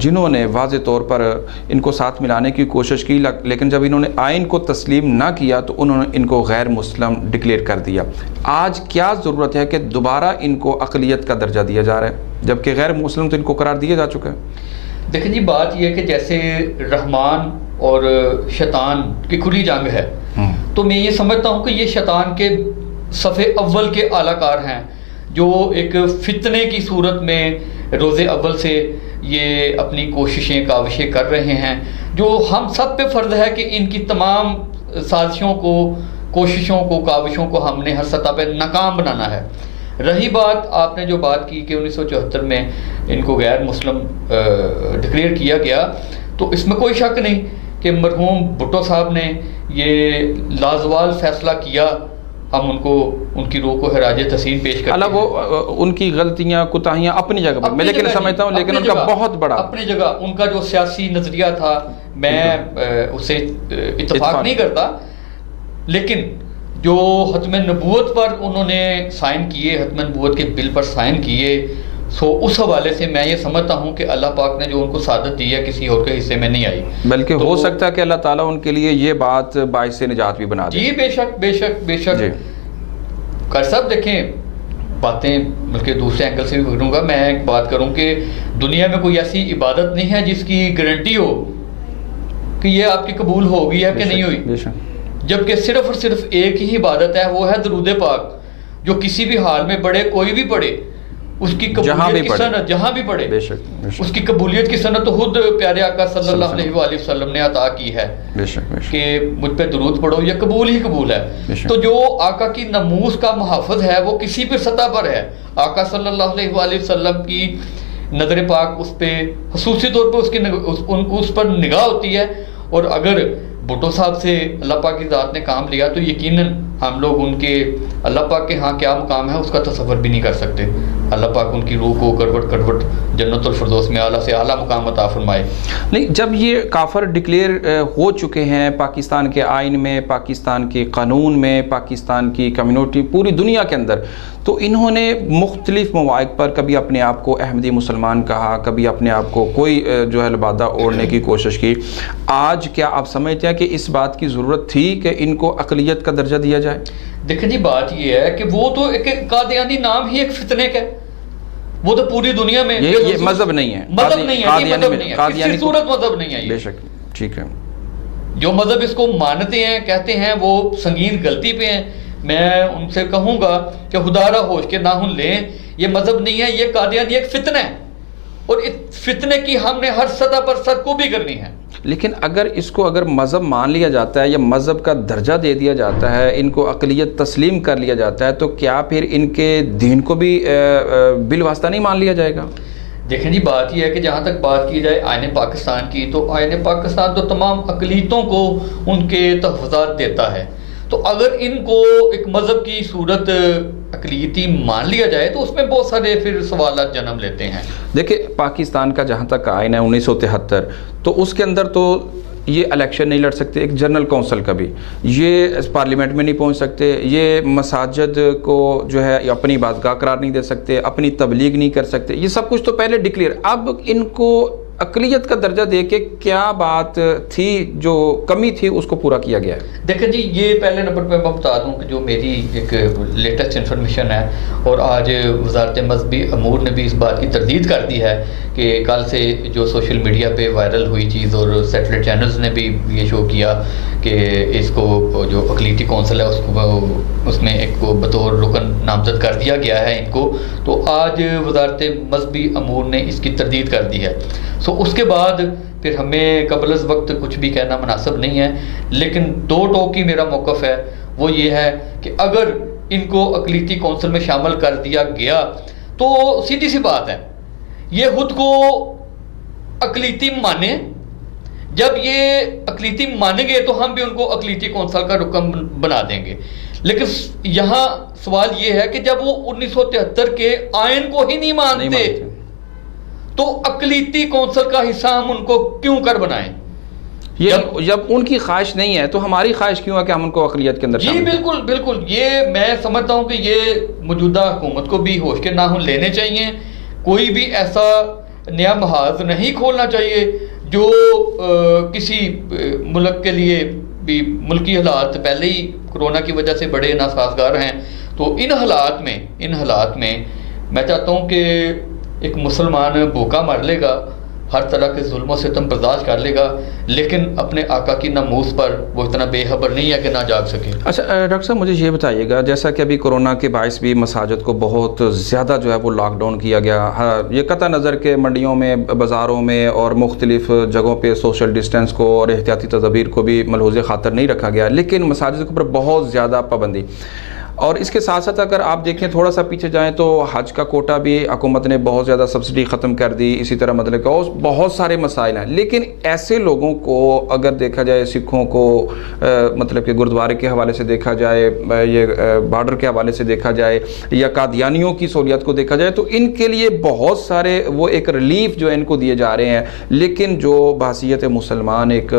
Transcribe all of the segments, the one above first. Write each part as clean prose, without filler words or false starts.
جنہوں نے واضح طور پر ان کو ساتھ ملانے کی کوشش کی، لیکن جب انہوں نے آئین کو تسلیم نہ کیا تو انہوں نے ان کو غیر مسلم ڈکلیئر کر دیا۔ آج کیا ضرورت ہے کہ دوبارہ ان کو اقلیت کا درجہ دیا جا رہا ہے جبکہ غیر مسلم تو ان کو قرار دیا جا چکا ہے؟ دیکھیں جی، بات یہ ہے کہ جیسے رحمان اور شیطان کی کھلی جنگ ہے، تو میں یہ سمجھتا ہوں کہ یہ شیطان کے صفحے اول کے اعلی کار ہیں، جو ایک فتنے کی صورت میں روز اول سے یہ اپنی کوششیں کاوشیں کر رہے ہیں، جو ہم سب پہ فرض ہے کہ ان کی تمام سازشوں کو، کوششوں کو، کاوشوں کو ہم نے ہر سطح پہ ناکام بنانا ہے۔ رہی بات آپ نے جو بات کی کہ 1974 میں ان کو غیر مسلم ڈکلیئر کیا گیا، تو اس میں کوئی شک نہیں کہ مرحوم بھٹو صاحب نے یہ لازوال فیصلہ کیا۔ ہم ان کی روح کو خراج تحسین پیش کرتے ہیں۔ اللہ وہ ان کی غلطیاں کوتاہیاں اپنی جگہ پر میں لیکن سمجھتا ہوں، لیکن ان کا بہت بڑا اپنی جگہ ان کا جو سیاسی نظریہ تھا میں اسے اتفاق نہیں کرتا، لیکن جو ختم نبوت پر انہوں نے سائن کیے، ختم نبوت کے بل پر سائن کیے، سو اس حوالے سے میں یہ سمجھتا ہوں کہ اللہ پاک نے جو ان کو سعادت دی ہے کسی اور کے حصے میں نہیں آئی، بلکہ ہو سکتا ہے کہ اللہ تعالیٰ ان کے لیے یہ بات باعث نجات بھی بنا دے۔ جی بے شک بے شک بے شک۔ قاری صاحب دیکھیں، باتیں بلکہ دوسرے اینگل سے بھی کروں گا، میں ایک بات کروں کہ دنیا میں کوئی ایسی عبادت نہیں ہے جس کی گارنٹی ہو کہ یہ آپ کی قبول ہوگی ہے کہ نہیں ہوئی، جبکہ صرف اور صرف ایک ہی عبادت ہے، وہ ہے درود پاک، جو کسی بھی حال میں پڑھے، کوئی بھی پڑھے، اس کی قبولیت کی سند جہاں بھی پڑھے، اس کی قبولیت کی سند تو خود پیارے آقا صلی اللہ علیہ وآلہ وسلم نے عطا کی ہے کہ مجھ پہ درود پڑھو، یہ قبول ہی قبول ہے۔ تو جو آقا کی ناموس کا محافظ ہے وہ کسی بھی سطح پر ہے، آقا صلی اللہ علیہ وآلہ وسلم کی نظر پاک اس پہ خصوصی طور پر اس پر نگاہ ہوتی ہے، اور اگر بھٹو صاحب سے اللہ پاک کی ذات نے کام لیا تو یقیناً ہم لوگ ان کے اللہ پاک کے ہاں کیا مقام ہے اس کا تصور بھی نہیں کر سکتے۔ اللہ پاک ان کی روح کو کروٹ کروٹ جنت الفردوس میں اعلیٰ سے اعلیٰ مقام عطا فرمائے۔ نہیں، جب یہ کافر ڈکلیئر ہو چکے ہیں پاکستان کے آئین میں، پاکستان کے قانون میں، پاکستان کی کمیونٹی، پوری دنیا کے اندر، تو انہوں نے مختلف مواقع پر کبھی اپنے آپ کو احمدی مسلمان کہا، کبھی اپنے آپ کو کوئی جو ہے لبادہ اوڑھنے کی کوشش کی۔ آج کیا آپ سمجھتے ہیں کہ اس بات کی ضرورت تھی کہ ان کو اقلیت کا درجہ دیا جائے؟ دیکھیں جی، بات یہ ہے کہ وہ تو ایک قادیانی نام ہی ایک فتنے کا ہے، وہ تو پوری دنیا میں یہ مذہب نہیں ہے، مذہب نہیں ہے، کسی صورت مذہب نہیں ہے۔ بے شک، ٹھیک ہے، جو مذہب اس کو مانتے ہیں، کہتے ہیں، وہ سنگین غلطی پہ ہیں۔ میں ان سے کہوں گا کہ خدارہ ہوش کے ناخن لیں، یہ مذہب نہیں ہے، یہ قادیانی ایک فتنہ ہے، اور اس فتنے کی ہم نے ہر سطح پر سرکوبی کرنی ہے۔ لیکن اگر اس کو اگر مذہب مان لیا جاتا ہے یا مذہب کا درجہ دے دیا جاتا ہے، ان کو اقلیت تسلیم کر لیا جاتا ہے، تو کیا پھر ان کے دین کو بھی بالواسطہ نہیں مان لیا جائے گا؟ دیکھیں جی، بات یہ ہے کہ جہاں تک بات کی جائے آئین پاکستان کی، تو آئین پاکستان تو تمام اقلیتوں کو ان کے تحفظات دیتا ہے، تو اگر ان کو ایک مذہب کی صورت اقلیتی مان لیا جائے تو اس میں بہت سارے پھر سوالات جنم لیتے ہیں۔ دیکھیں، پاکستان کا جہاں تک آئین ہے 1973، تو اس کے اندر تو یہ الیکشن نہیں لڑ سکتے ایک جنرل کونسل کا بھی، یہ پارلیمنٹ میں نہیں پہنچ سکتے، یہ مساجد کو جو ہے اپنی بازگاہ قرار نہیں دے سکتے، اپنی تبلیغ نہیں کر سکتے، یہ سب کچھ تو پہلے ڈکلیئر۔ اب ان کو اقلیت کا درجہ دے کے کیا بات تھی، جو کمی تھی اس کو پورا کیا گیا ہے؟ دیکھیں جی، یہ پہلے نمبر پہ میں بتا دوں کہ جو میری ایک لیٹسٹ انفارمیشن ہے، اور آج وزارت مذہبی امور نے بھی اس بات کی تردید کر دی ہے کہ کل سے جو سوشل میڈیا پہ وائرل ہوئی چیز، اور سیٹلائٹ چینلز نے بھی یہ شو کیا کہ اس کو جو اقلیتی کونسل ہے اس میں ایک کو بطور رکن نامزد کر دیا گیا ہے ان کو، تو آج وزارت مذہبی امور نے اس کی تردید کر دی ہے۔ سو اس کے بعد پھر ہمیں قبل از وقت کچھ بھی کہنا مناسب نہیں ہے، لیکن دو ٹوکی میرا موقف ہے، وہ یہ ہے کہ اگر ان کو اقلیتی کونسل میں شامل کر دیا گیا تو سیدھی سی بات ہے، یہ خود کو اقلیتی مانے، جب یہ اقلیتی مانیں گے تو ہم بھی ان کو اقلیتی کونسل کا رکن بنا دیں گے۔ لیکن یہاں سوال یہ ہے کہ جب وہ 1973 کے آئین کو ہی نہیں مانتے تو اقلیتی کونسل کا حصہ ہم ان کو کیوں کر بنائیں؟ جب ان کی خواہش نہیں ہے تو ہماری خواہش کیوں ہے کہ ہم ان کو اقلیت کے اندر جی بالکل بالکل، یہ میں سمجھتا ہوں کہ یہ موجودہ حکومت کو بھی ہوش کے ناخن لینے چاہیے۔ کوئی بھی ایسا نیا محاذ نہیں کھولنا چاہیے جو کسی ملک کے لیے بھی ملکی حالات پہلے ہی کرونا کی وجہ سے بڑے ناسازگار ہیں. تو ان حالات میں میں چاہتا ہوں کہ ایک مسلمان بھوکا مر لے گا, ہر طرح کے ظلم و ستم برداشت کر لے گا, لیکن اپنے آقا کی ناموس پر وہ اتنا بے خبر نہیں ہے کہ نہ جاگ سکے. اچھا ڈاکٹر صاحب مجھے یہ بتائیے گا, جیسا کہ ابھی کورونا کے باعث بھی مساجد کو بہت زیادہ جو ہے وہ لاک ڈاؤن کیا گیا, یہ قطع نظر کہ منڈیوں میں, بازاروں میں اور مختلف جگہوں پہ سوشل ڈسٹینس کو اور احتیاطی تدابیر کو بھی ملحوظ خاطر نہیں رکھا گیا, لیکن مساجد کے اوپر بہت زیادہ پابندی. اور اس کے ساتھ ساتھ اگر آپ دیکھیں تھوڑا سا پیچھے جائیں تو حج کا کوٹا بھی حکومت نے بہت زیادہ سبسڈی ختم کر دی, اسی طرح مطلب کہ بہت سارے مسائل ہیں. لیکن ایسے لوگوں کو اگر دیکھا جائے, سکھوں کو مطلب کہ گردوارے کے حوالے سے دیکھا جائے, یہ بارڈر کے حوالے سے دیکھا جائے, یا قادیانیوں کی سہولیات کو دیکھا جائے, تو ان کے لیے بہت سارے وہ ایک ریلیف جو ان کو دیے جا رہے ہیں. لیکن جو بحیثیت مسلمان ایک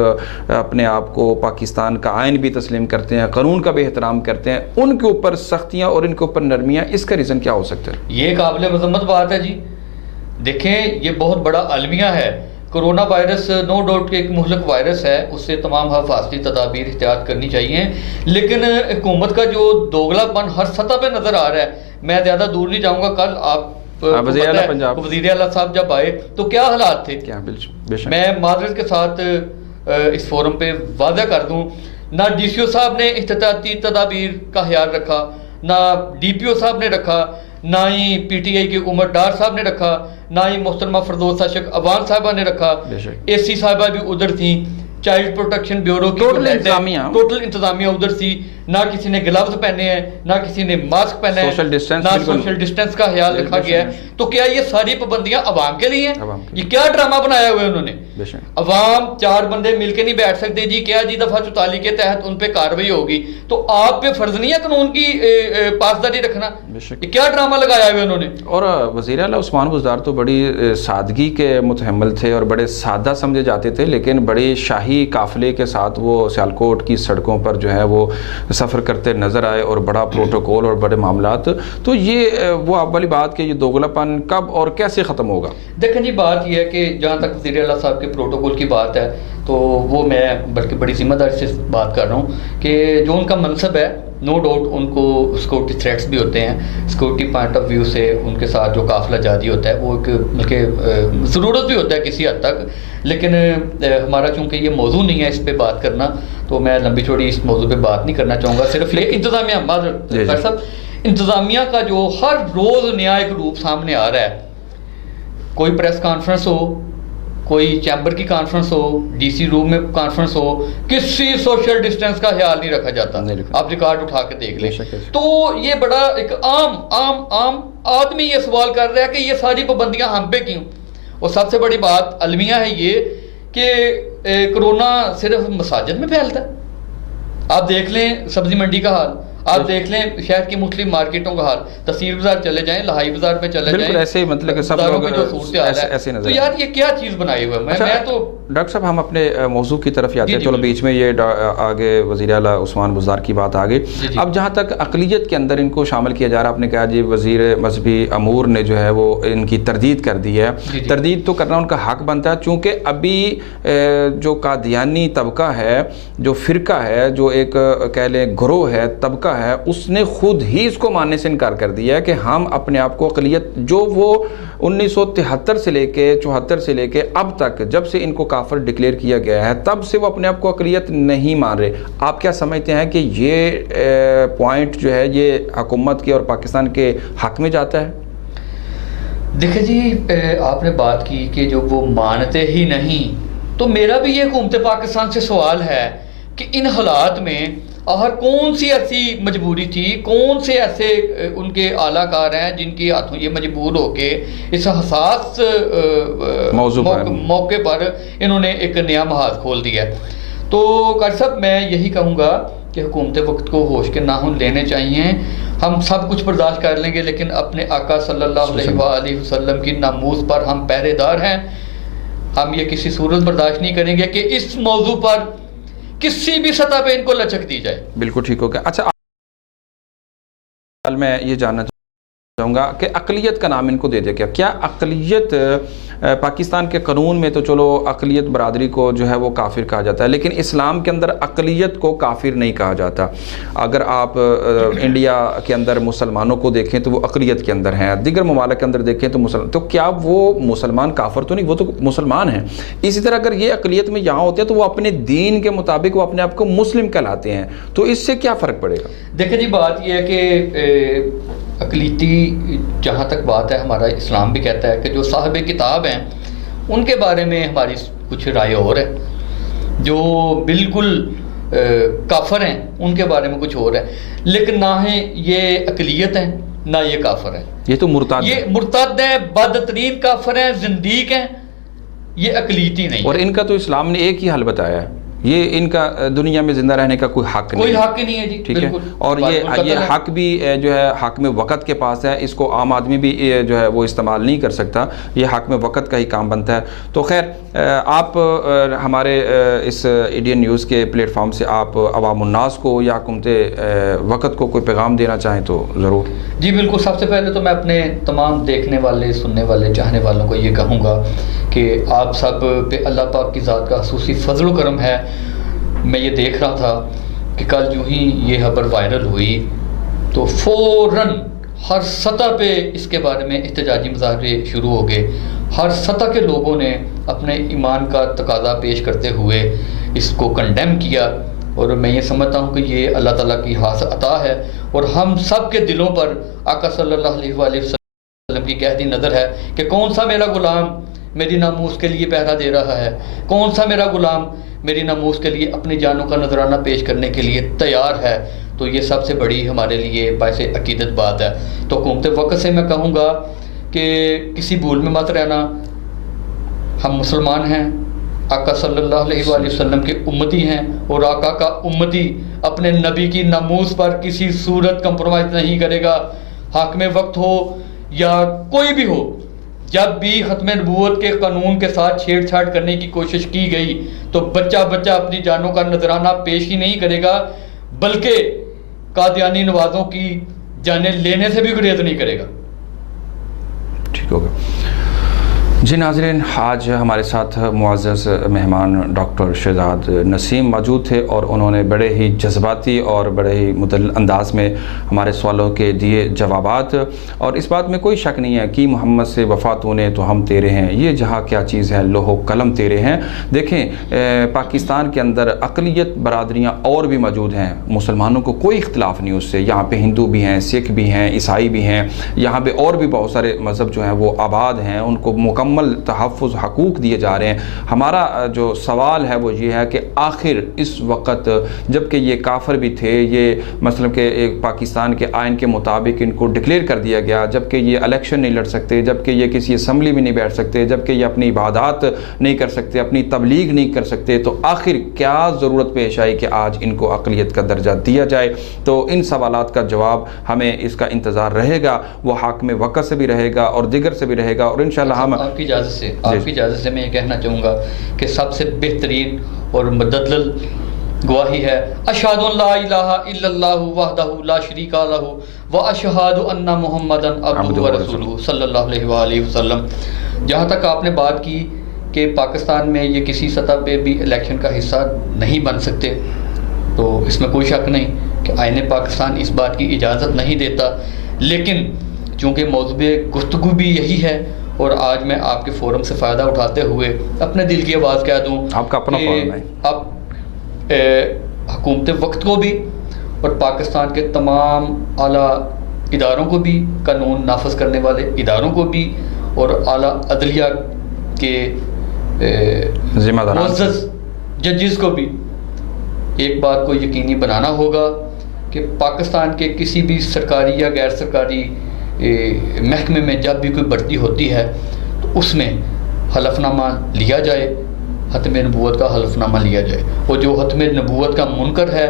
اپنے آپ کو پاکستان کا آئین بھی تسلیم کرتے ہیں, قانون کا بھی احترام کرتے ہیں, ان کے اوپر سختیاں اور ان کے اوپر نرمیاں, اس کا ریزن کیا ہو سکتا ہے؟ یہ قابل مذمت بات ہے جی. دیکھیں یہ بہت بڑا المیہ ہے. کرونا وائرس نو ڈاؤٹ کہ ایک مہلک وائرس ہے, اس سے تمام حفاظتی تدابیر احتیاط کرنی چاہیے, لیکن حکومت کا جو دوگلا پن ہر سطح پہ نظر آ رہا ہے. میں زیادہ دور نہیں جاؤں گا, کل آپ وزیر اعلیٰ صاحب جب آئے تو کیا حالات تھے. میں معذرت کے ساتھ اس فورم پہ واضح کر دوں, نہ ڈی سی او صاحب نے احتیاطی تدابیر کا خیال رکھا, نہ ڈی پی او صاحب نے رکھا, نہ ہی پی ٹی آئی کے عمر ڈار صاحب نے رکھا, نہ ہی محترمہ فردوس اشق اوان صاحبہ نے رکھا. اے سی صاحبہ بھی ادھر تھیں, چائلڈ پروٹیکشن بیورو کی ٹوٹل انتظامیہ ادھر تھی. نہ کسی نے گلوز پہنے ہیں, نہ کسی نے ماسک پہنے ہیں, نہ سوشل ڈسٹینس کا خیال رکھا گیا ہے. تو کیا یہ ساری پابندیاں عوام کے لیے ہیں؟ یہ کیا ڈرامہ بنایا ہوا ہے انہوں نے؟ عوام چار بندے مل کے نہیں بیٹھ سکتے جی, کیا جی دفعہ 44 کے تحت ان پہ کارروائی ہوگی, تو آپ پہ فرض نہیں ہے قانون کی پاسداری رکھنا. یہ کیا ڈرامہ لگایا ہوا ہے انہوں نے؟ اور وزیر اعلیٰ عثمان بزدار تو بڑی سادگی کے متحمل تھے اور بڑے سادہ سمجھے جاتے تھے, لیکن بڑے شاہی قافلے کے ساتھ وہ سیالکوٹ کی سڑکوں پر جو ہے وہ سفر کرتے نظر آئے, اور بڑا پروٹوکول اور بڑے معاملات. تو یہ وہ آپ والی بات کہ یہ دوگلا پن کب اور کیسے ختم ہوگا؟ دیکھیں جی بات یہ ہے کہ جہاں تک وزیر اعلیٰ صاحب کے پروٹوکول کی بات ہے, تو وہ میں بلکہ بڑی ذمہ داری سے بات کر رہا ہوں کہ جو ان کا منصب ہے, نو ڈاؤٹ ان کو سیکورٹی تھریٹس بھی ہوتے ہیں. سیکورٹی پوائنٹ آف ویو سے ان کے ساتھ جو قافلہ جاری ہوتا ہے وہ ایک بلکہ ضرورت بھی ہوتا ہے کسی حد تک, لیکن ہمارا چونکہ یہ موضوع نہیں ہے اس پہ بات کرنا, تو میں لمبی چوڑی اس موضوع پہ بات نہیں کرنا چاہوں گا. صرف یہ انتظامیہ صاحب, انتظامیہ کا جو ہر روز نیا ایک روپ سامنے آ رہا ہے, کوئی پریس کانفرنس ہو, کوئی چیمبر کی کانفرنس ہو, ڈی سی روم میں کانفرنس ہو, کسی سوشل ڈسٹینس کا خیال نہیں رکھا جاتا. آپ ریکارڈ اٹھا کے دیکھ لیں. تو یہ بڑا ایک عام آدمی یہ سوال کر رہا ہے کہ یہ ساری پابندیاں ہم پہ کیوں؟ اور سب سے بڑی بات المیہ ہے یہ کہ کرونا صرف مساجد میں پھیلتا ہے. آپ دیکھ لیں سبزی منڈی کا حال, آپ دیکھ لیں شہر کی مختلف مارکیٹوں کا حال, تصویر بازار چلے جائیں, لاہائی بازار پہ چلے جائیں, ایسے مطلب کہ سب لوگ ایسے نظر. تو یار یہ کیا چیز بنائی ہوئی ہے؟ میں تو ڈاکٹر صاحب ہم اپنے موضوع کی طرف آتے ہیں. چلو بیچ میں یہ آگے وزیر اعلیٰ عثمان بزدار کی بات آ گئی. اب جہاں تک اقلیت کے اندر ان کو شامل کیا جا رہا, آپ نے کہا جی وزیر مذہبی امور نے جو ہے وہ ان کی تردید کر دی ہے. تردید تو کرنا ان کا حق بنتا ہے, چونکہ ابھی جو قادیانی طبقہ ہے, جو فرقہ ہے, جو ایک کہہ لیں گروہ ہے, طبقہ ہے, اس نے خود ہی اس کو ماننے سے انکار کر دیا ہے کہ ہم اپنے آپ کو اقلیت, جو وہ 1973 سے لے کے 74 سے لے کے اب تک جب سے ان کو کافر ڈکلیئر کیا گیا ہے تب سے وہ اپنے آپ کو اقلیت نہیں مان رہے. آپ کیا سمجھتے ہیں کہ یہ پوائنٹ جو ہے یہ حکومت کے اور پاکستان کے حق میں جاتا ہے؟ دیکھیں جی آپ نے بات کی کہ جو وہ مانتے ہی نہیں, تو میرا بھی یہ حکومت پاکستان سے سوال ہے کہ ان حالات میں اور کون سی ایسی مجبوری تھی, کون سے ایسے ان کے اعلیٰ کار ہیں جن کے ہاتھوں یہ مجبور ہو کے اس حساس موقع پر انہوں نے ایک نیا محاذ کھول دیا. تو قاری صاحب میں یہی کہوں گا کہ حکومت وقت کو ہوش کے ناخن لینے چاہیے. ہم سب کچھ برداشت کر لیں گے, لیکن اپنے آقا صلی اللہ علیہ وآلہ وسلم کی ناموس پر ہم پہرے دار ہیں. ہم یہ کسی صورت برداشت نہیں کریں گے کہ اس موضوع پر کسی بھی سطح پہ ان کو لچک دی جائے. بالکل ٹھیک ہو گیا. اچھا میں یہ جاننا چاہوں گا کہ اقلیت کا نام ان کو دے دیا گیا, کیا اقلیت پاکستان کے قانون میں تو چلو اقلیت برادری کو جو ہے وہ کافر کہا جاتا ہے، لیکن اسلام کے اندر اقلیت کو کافر نہیں کہا جاتا۔ اگر آپ انڈیا کے اندر مسلمانوں کو دیکھیں تو وہ اقلیت کے اندر ہیں، دیگر ممالک کے اندر دیکھیں تو کیا وہ مسلمان کافر تو نہیں، وہ تو مسلمان ہیں۔ اسی طرح اگر یہ اقلیت میں یہاں ہوتے ہیں تو وہ اپنے دین کے مطابق وہ اپنے آپ کو مسلم کہلاتے ہیں، تو اس سے کیا فرق پڑے گا؟ دیکھیں جی، بات یہ ہے کہ اقلیتی جہاں تک بات ہے، ہمارا اسلام بھی کہتا ہے کہ جو صاحب کتاب ہیں ان کے بارے میں ہماری کچھ رائے اور ہے، جو بالکل کافر ہیں ان کے بارے میں کچھ اور ہے، لیکن نہ ہی یہ اقلیت ہیں نہ یہ کافر ہیں، یہ تو مرتد، یہ مرتد ہیں، بدترین کافر ہیں، زندیق ہیں، یہ اقلیتی نہیں۔ اور ان کا تو اسلام نے ایک ہی حل بتایا ہے، یہ ان کا دنیا میں زندہ رہنے کا کوئی حق نہیں، کوئی حق ہی نہیں ہے جی، ٹھیک ہے۔ بالکل۔ اور یہ حق بھی جو ہے حق میں وقت کے پاس ہے، اس کو عام آدمی بھی جو ہے وہ استعمال نہیں کر سکتا، یہ حق میں وقت کا ہی کام بنتا ہے۔ تو خیر آپ ہمارے اس ایڈین نیوز کے پلیٹ فارم سے آپ عوام الناس کو یا حکومت وقت کو کوئی پیغام دینا چاہیں تو ضرور۔ جی بالکل، سب سے پہلے تو میں اپنے تمام دیکھنے والے، سننے والے، چاہنے والوں کو یہ کہوں گا کہ آپ سب پہ اللہ پاک کی ذات کا خصوصی فضل و کرم ہے۔ میں یہ دیکھ رہا تھا کہ کل جو ہی یہ خبر وائرل ہوئی تو فوراً ہر سطح پہ اس کے بارے میں احتجاجی مظاہرے شروع ہو گئے، ہر سطح کے لوگوں نے اپنے ایمان کا تقاضا پیش کرتے ہوئے اس کو کنڈیم کیا، اور میں یہ سمجھتا ہوں کہ یہ اللہ تعالیٰ کی خاص عطا ہے، اور ہم سب کے دلوں پر آقا صلی اللہ علیہ وآلہ وسلم کی قحطی نظر ہے کہ کون سا میرا غلام میری ناموس کے لیے پہرا دے رہا ہے، کون سا میرا غلام میری ناموس کے لیے اپنی جانوں کا نذرانہ پیش کرنے کے لیے تیار ہے۔ تو یہ سب سے بڑی ہمارے لیے باعث عقیدت بات ہے۔ تو حکومت وقت سے میں کہوں گا کہ کسی بھول میں مت رہنا، ہم مسلمان ہیں، آقا صلی اللہ علیہ وآلہ وسلم کے امتی ہیں، اور آقا کا امتی اپنے نبی کی ناموس پر کسی صورت کمپرومائز نہیں کرے گا۔ حاکم وقت ہو یا کوئی بھی ہو، جب بھی ختم نبوت کے قانون کے ساتھ چھیڑ چھاڑ کرنے کی کوشش کی گئی تو بچہ اپنی جانوں کا نذرانہ پیش ہی نہیں کرے گا، بلکہ قادیانی نوازوں کی جانیں لینے سے بھی گریز نہیں کرے گا۔ ٹھیک ہوگا جی ناظرین، آج ہمارے ساتھ معزز مہمان ڈاکٹر شہزاد نسیم موجود تھے، اور انہوں نے بڑے ہی جذباتی اور بڑے ہی مدلل انداز میں ہمارے سوالوں کے دیے جوابات، اور اس بات میں کوئی شک نہیں ہے کہ محمد سے وفا تو نے تو ہم تیرے ہیں، یہ جہاں کیا چیز ہے لوح و قلم تیرے ہیں۔ دیکھیں پاکستان کے اندر اقلیت برادریاں اور بھی موجود ہیں، مسلمانوں کو کوئی اختلاف نہیں اس سے، یہاں پہ ہندو بھی ہیں، سکھ بھی ہیں، عیسائی بھی ہیں، یہاں پہ اور بھی بہت سارے مذہب جو ہیں وہ آباد ہیں، ان کو مکمل تحفظ حقوق دیے جا رہے ہیں۔ ہمارا جو سوال ہے وہ یہ ہے کہ آخر اس وقت جب کہ یہ کافر بھی تھے، یہ مطلب کہ ایک پاکستان کے آئین کے مطابق ان کو ڈکلیئر کر دیا گیا، جب کہ یہ الیکشن نہیں لڑ سکتے، جب کہ یہ کسی اسمبلی میں نہیں بیٹھ سکتے، جب کہ یہ اپنی عبادات نہیں کر سکتے، اپنی تبلیغ نہیں کر سکتے، تو آخر کیا ضرورت پیش آئی کہ آج ان کو اقلیت کا درجہ دیا جائے؟ تو ان سوالات کا جواب ہمیں اس کا انتظار رہے گا، وہ حاکم وقت سے بھی رہے گا اور دیگر سے بھی رہے گا، اور انشاءاللہ ہم آپ کی اجازت سے میں یہ کہنا چاہوں گا کہ سب سے بہترین اور مدلل گواہی ہے اشہد ان لا الہ الا اللہ وحدہ لا شریک لہ واشہد ان محمدا عبدہ ورسولہ صلی اللہ علیہ وآلہ وسلم۔ جہاں تک آپ نے بات کی کہ پاکستان میں یہ کسی سطح پہ بھی الیکشن کا حصہ نہیں بن سکتے، تو اس میں کوئی شک نہیں کہ آئین پاکستان اس بات کی اجازت نہیں دیتا، لیکن چونکہ موضوع گفتگو بھی یہی ہے، اور آج میں آپ کے فورم سے فائدہ اٹھاتے ہوئے اپنے دل کی آواز کہہ دوں، آپ کا اپنا فورم ہے، اب حکومت وقت کو بھی اور پاکستان کے تمام اعلیٰ اداروں کو بھی، قانون نافذ کرنے والے اداروں کو بھی، اور اعلیٰ عدلیہ کے ذمہ داران معزز ججز کو بھی ایک بات کو یقینی بنانا ہوگا کہ پاکستان کے کسی بھی سرکاری یا غیر سرکاری محکمے میں جب بھی کوئی بھرتی ہوتی ہے تو اس میں حلف نامہ لیا جائے، ختم نبوت کا حلف نامہ لیا جائے، اور جو ختم نبوت کا منکر ہے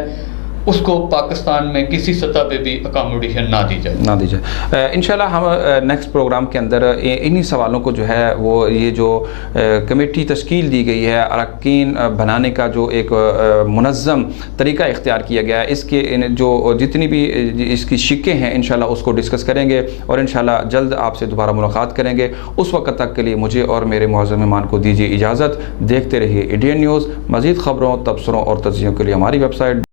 اس کو پاکستان میں کسی سطح پہ بھی اکاموڈیشن نہ دی جائے. انشاءاللہ ہم نیکسٹ پروگرام کے اندر انہی سوالوں کو جو ہے وہ یہ جو کمیٹی تشکیل دی گئی ہے اراکین بنانے کا جو ایک منظم طریقہ اختیار کیا گیا ہے اس کے جو جتنی بھی اس کی شکیں ہیں انشاءاللہ اس کو ڈسکس کریں گے اور انشاءاللہ جلد آپ سے دوبارہ ملاقات کریں گے. اس وقت تک کے لیے مجھے اور میرے معزز مہمان کو دیجیے اجازت. دیکھتے رہیے ADN نیوز. مزید خبروں، تبصروں اور تجزیوں کے لیے ہماری ویب سائٹ